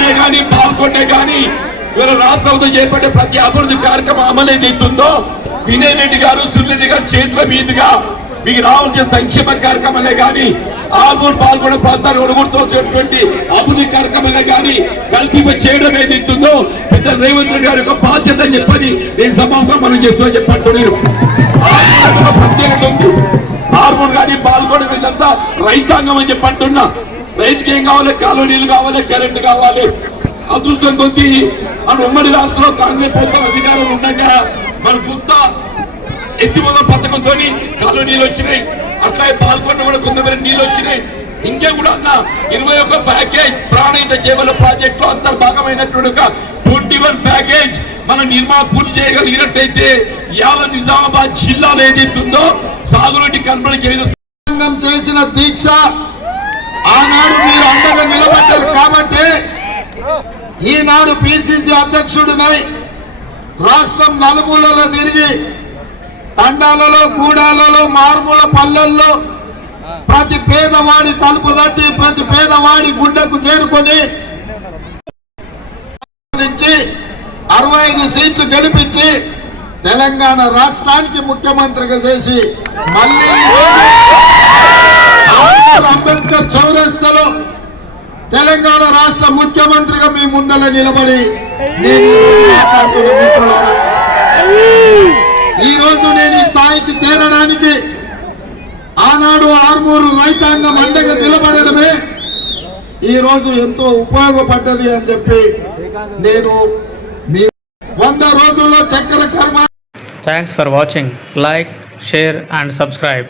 ఆర్మూరే కానీ పాల్గొండే కానీ ఇవాళ రాష్ట్రంతో చేపట్టే ప్రతి అభివృద్ధి కార్యక్రమం అమలు ఏదైతుందో వినయ్ రెడ్డి గారు సురెడ్డి గారు చేతుల మీదుగా మీకు రావాల్సిన సంక్షేమ కార్యక్రమాలే కానీ ఆర్మూర్ పాల్గొనే ప్రాంతాన్ని ఒడుగుడుతున్నటువంటి అభివృద్ధి కార్యక్రమాలే కానీ కల్పింప చేయడం ఏదైతుందో పెద్ద రేవంత్ రెడ్డి గారి యొక్క బాధ్యత అని చెప్పని నేను సమానంగా మనం చేస్తున్నా చెప్పంటూ నేను ప్రత్యేకత ఉంది. ఆర్మూర్ కానీ పాల్గొనడం ఇదంతా రైతాంగం అని చెప్పంటున్నా. రైతుకి ఏం కావాలి? కాలనీలు కావాలి, కరెంటు కావాలి. అదృష్టం కొద్ది మన ఉమ్మడి రాష్ట్రంలో కాంగ్రెస్ ప్రభుత్వం అధికారం ఉండగా మన కొత్త ఎత్తిపోతల పథకంతో కాలనీలు వచ్చినాయి. అట్లాగే పాల్గొన్న కూడా కొంతమంది నీళ్ళు వచ్చినాయి. ఇంకే కూడా అన్న 21 ప్యాకేజ్ ప్రాణహిత చేపల ప్రాజెక్టు అంతర్భాగమైనటువంటి 21 ప్యాకేజ్ మనం నిర్మాణం పూర్తి చేయగలిగినట్టయితే యావత్ నిజామాబాద్ జిల్లాలో ఏదైతుందో సాగునీటి కల్పనకి చేసిన దీక్ష ఆనాడు మీరు అండగా నిలబడ్డారు కాబట్టి ఈనాడు పిసిసి అధ్యక్షుడినై రాష్ట్రం నలుమూలలో తిరిగి తండాలలో, గూడాలలో, మారుమూల పల్లెల్లో ప్రతి పేదవాడి తలుపు తట్టి ప్రతి పేదవాడి గుండెకు చేరుకొని 65 సీట్లు గెలిపించి తెలంగాణ రాష్ట్రానికి ముఖ్యమంత్రిగా చేసి మళ్ళీ అంబేద్కర్ చౌరస్తాలో తెలంగాణ రాష్ట్ర ముఖ్యమంత్రిగా మీ ముందర నిలబడి ఈ రోజు నేను ఈ స్థాయికి చేరడానికి ఆనాడు ఆర్మూరు రైతాంగం అండగా నిలబడడమే ఈ రోజు ఎంతో ఉపయోగపడ్డది అని చెప్పి నేను మీ 100 రోజుల్లో చక్కెర కర్మ. Thanks for watching. Like, share and subscribe.